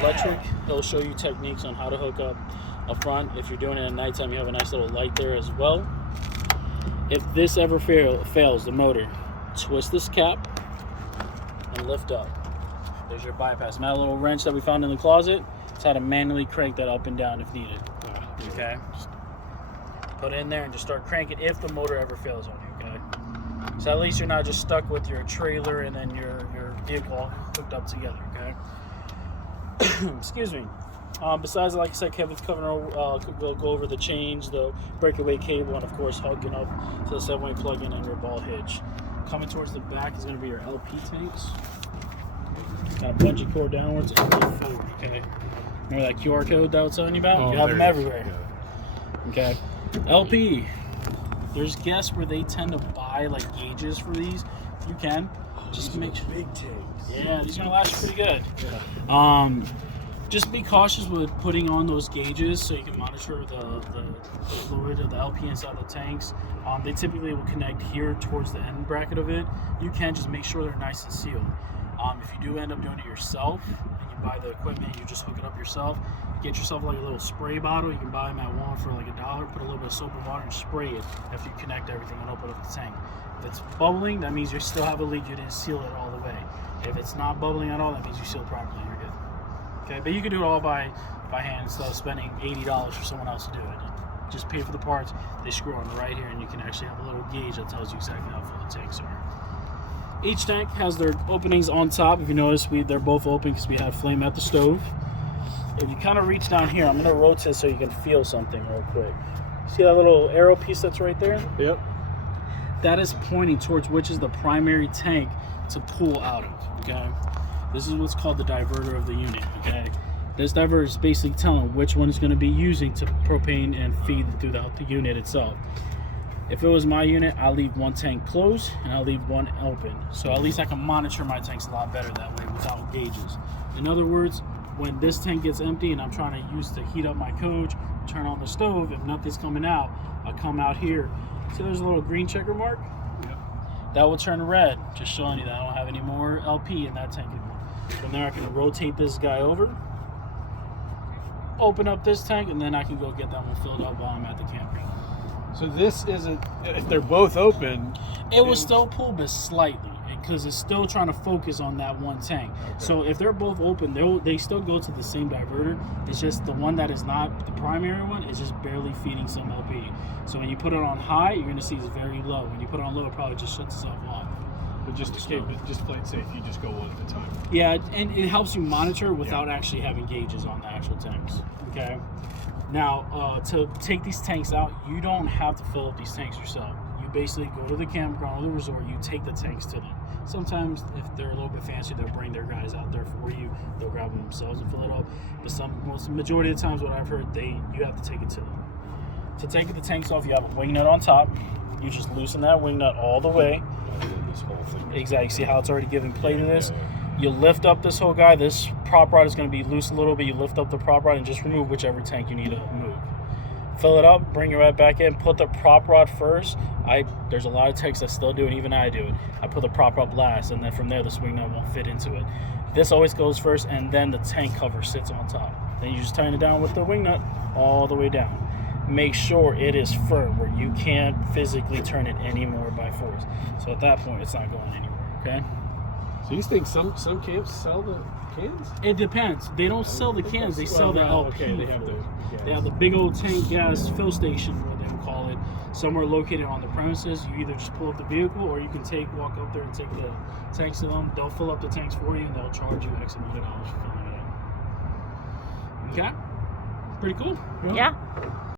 electric. He'll show you techniques on how to hook up a front. If you're doing it at nighttime, you have a nice little light there as well. If this ever fails, the motor, twist this cap and lift up. There's your bypass. And that little wrench that we found in the closet, it's how to manually crank that up and down if needed. Okay? Just put it in there and just start cranking if the motor ever fails on you, okay? So at least you're not just stuck with your trailer and then your vehicle hooked up together, okay? Excuse me. Besides, like I said, Kevin's covering, we'll go over the change, the breakaway cable, and of course hooking up to the 7-way plug-in and your ball hitch. Coming towards the back is going to be your LP tanks. Got a bungee cord downwards and go forward, okay? Remember that QR code that I was telling you about? You have them everywhere. Okay. LP. There's guests where they tend to buy like gauges for these. You can. Just make sure. Big tanks. Yeah, these are gonna last pretty good. Yeah. Just be cautious with putting on those gauges so you can monitor the fluid of the LP inside the tanks. They typically will connect here towards the end bracket of it. You can just make sure they're nice and sealed. If you do end up doing it yourself, and you buy the equipment, you just hook it up yourself. Get yourself like a little spray bottle. You can buy them at Walmart for like $1. Put a little bit of soap and water and spray it after you connect everything and open up the tank. If it's bubbling, that means you still have a leak. You didn't seal it all the way. If it's not bubbling at all, that means you sealed properly. You're good. Okay, but you can do it all by hand instead of spending $80 for someone else to do it. Just pay for the parts. They screw on right here, and you can actually have a little gauge that tells you exactly how full the tanks are. Each tank has their openings on top. If you notice, they're both open because we have flame at the stove. If you kind of reach down here, I'm going to rotate so you can feel something real quick. See that little arrow piece that's right there? Yep. That is pointing towards which is the primary tank to pull out of, okay? This is what's called the diverter of the unit, okay? This diverter is basically telling which one is going to be using to propane and feed throughout the unit itself. If it was my unit, I'll leave one tank closed and I'll leave one open. So at least I can monitor my tanks a lot better that way without gauges. In other words, when this tank gets empty and I'm trying to use to heat up my coach, turn on the stove, if nothing's coming out, I'll come out here. See there's a little green checker mark? Yep. That will turn red, just showing you that I don't have any more LP in that tank anymore. From there I can rotate this guy over, open up this tank, and then I can go get that one filled up while I'm at the campground. So this isn't, if they're both open, it will still pull, but slightly, because it's still trying to focus on that one tank. Okay. So if they're both open, they still go to the same diverter. It's just the one that is not the primary one is just barely feeding some LP. So when you put it on high, you're going to see it's very low. When you put it on low, it probably just shuts itself off. But just to keep it, just play it safe, you just go one at a time. Yeah, and it helps you monitor without actually having gauges on the actual tanks. Okay. Now, to take these tanks out, you don't have to fill up these tanks yourself. You basically go to the campground or the resort, you take the tanks to them. Sometimes, if they're a little bit fancy, they'll bring their guys out there for you. They'll grab them themselves and fill it up. But majority of the times, what I've heard, you have to take it to them. To take the tanks off, you have a wing nut on top. You just loosen that wing nut all the way. This whole thing. Exactly. See how it's already giving play to this? You lift up this whole guy. This prop rod is going to be loose a little bit. You lift up the prop rod and just remove whichever tank you need to move. Fill it up, bring it right back in, put the prop rod first. There's a lot of tanks that still do it, even I do it. I put the prop rod last, and then from there, the swing nut won't fit into it. This always goes first, and then the tank cover sits on top. Then you just tighten it down with the wing nut all the way down. Make sure it is firm where you can't physically turn it anymore by force. So at that point, it's not going anywhere, okay? So you think some camps sell the cans? It depends. They don't sell the cans. They sell the LP. Okay, they have They have the big old tank gas fill station, what they would call it, somewhere located on the premises. You either just pull up the vehicle or you can walk up there and take the tanks to them. They'll fill up the tanks for you and they'll charge you X amount of dollars for filling it up. Okay? Pretty cool. Yeah.